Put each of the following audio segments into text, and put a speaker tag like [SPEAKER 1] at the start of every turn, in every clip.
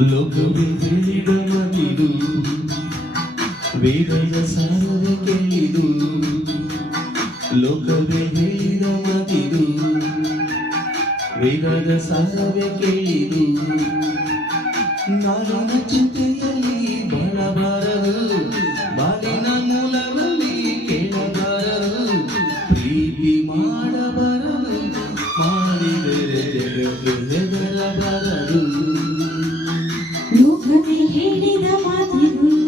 [SPEAKER 1] ಲೋಕವಿದ ಮತಿದು ವೇದದ ಸಾರದ ಕೇಳಿದು, ಲೋಕವೇ ಹೇಳಿದ ಮತಿದು, ವೇದದ ಸಾರವೇ ಕೇಳಿದು. ನಾಡಿನ ಚಿಂತೆಯಲ್ಲಿ ಬಾಳಬಾರದು,
[SPEAKER 2] ಬಾಳಿನ ಹಿಡಿದ
[SPEAKER 1] ಮಾತಿರುಳು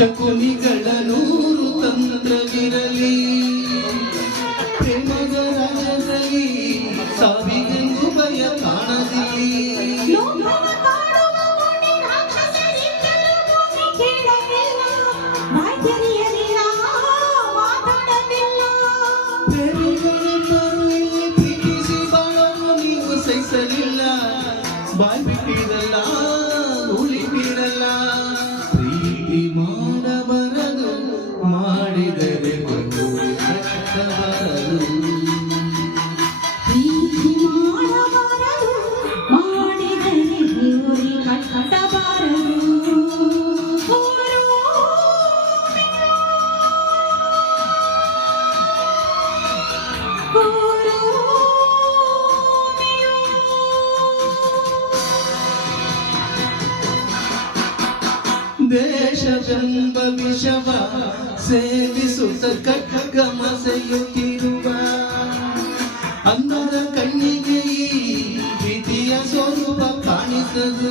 [SPEAKER 1] ಶಕುನಿಗಳ ನೂರು ತಂತ್ರವಿರಲಿ. ದ್ವೇಷವೆಂಬ ವಿಷವ ಸೇವಿಸುತ್ತ ಕಗ್ಗಮಸೆಯುತ್ತಿರುವ ಅನ್ನದ ಕಣ್ಣಿಗೆ ಈ ವಿಧಿಯ ಸ್ವರೂಪ ಕಾಣಿಸದು.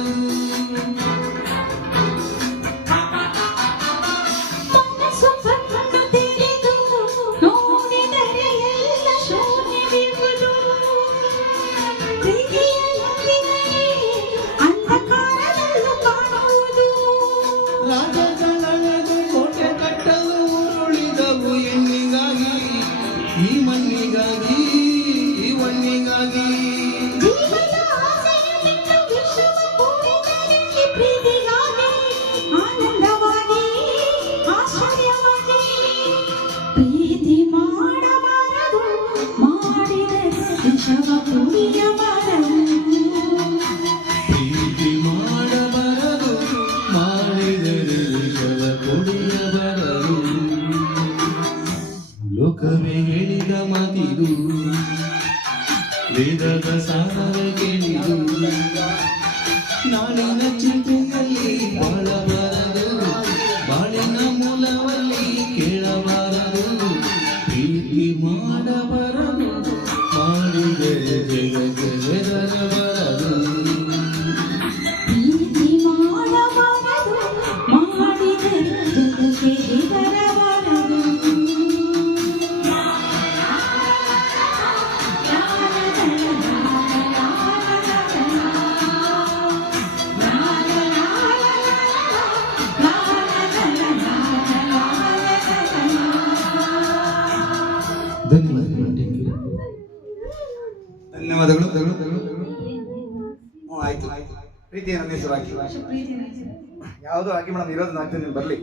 [SPEAKER 1] ವೇದದ ಸಾರಗೆ ನೀನು ನಾಳಿನ ಚಿಂತೆಯಲ್ಲಿ ಬಾಳಬಾರದು ಬಾಳಿನ ಮೂಲವಲ್ಲಿ ಕೇಳಬಾರದು. ಪ್ರೀತಿ ಮಾಡಬಾರದು. ಮಾಡಿದರೆ ಜಗಕ್ಕೆ
[SPEAKER 2] ಬೆರಬಾರದು
[SPEAKER 1] ಧನ್ಯವಾದಗಳು.
[SPEAKER 3] ಹ್ಞೂ ಆಯ್ತು. ಆಯ್ತು ಪ್ರೀತಿ ನಂದೇಶ್ವರ ಹಾಕಿ. ಮೇಡಮ್ ಇರೋದು ಹಾಕ್ತೀನಿ ನೀವು ಬರಲಿ.